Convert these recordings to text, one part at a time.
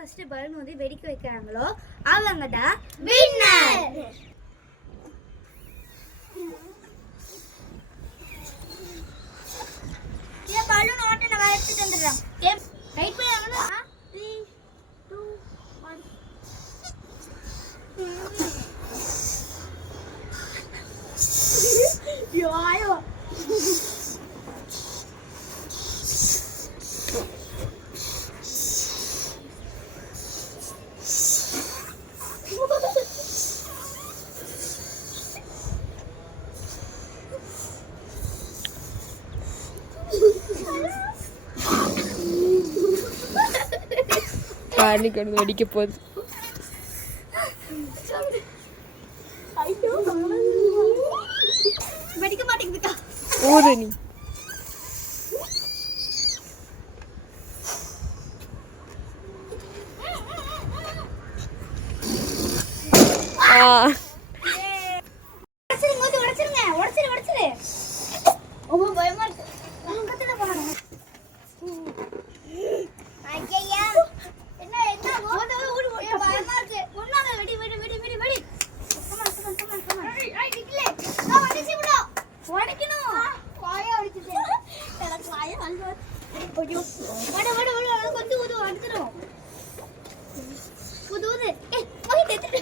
First balloon வந்து வெடிக்க வைக்கறாங்களோ அவங்க தான் வின்னர். இந்த பலூன் ஓட்ட நான் எடுத்துட்டு வந்துறேன். ரைட் பண்ணி வாங்க. 3 2 1 யோயோ பாருங்க கொண்டு வெடிக்க போகுது. வெடிக்க மாட்டேங்குதுக்கா. ஊது நீ. உடைச்சிரு. ஓ பயமா இருக்கு. பக்கத்துல போறாங்க. ஐயா என்ன ஓடு பயமா இருக்கு. ஒண்ணால வெடி. கமான். ஐய் நிக்கல. நான் உடைச்சு விடு. உடைக்கணும். வாயை உடைச்சிட்டே. எனக்கு வாயை வந்து. ஐயோ. வட கொஞ்சம் ஊது அடிச்சிரும். ஊது. ஏய் போய் தெத்து.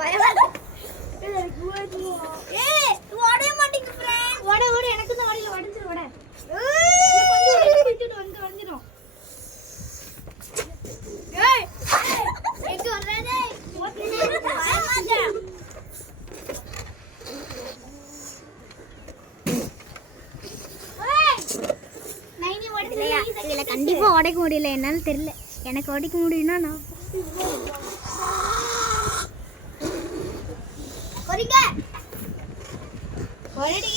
பயமா இருக்கு. ஏய் ஓட மாட்டேங்குது फ्रेंड. ஓட எனக்கு தான் வடில வடிஞ்சிரு ஓட. கொஞ்சம் வந்துரும். ஏய் எங்க வர்றதே? பயமாடா. ஏய் நைனி ஓடுறியா? இல்ல கண்டிப்பா ஓடிக்க முடியல என்னால தெரியல. எனக்கு ஓடிக்க முடியும்னா நான் ஓடிங்க. ஓடி.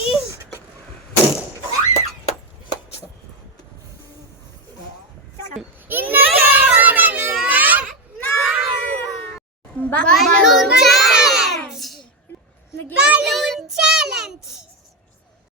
Balloon challenge.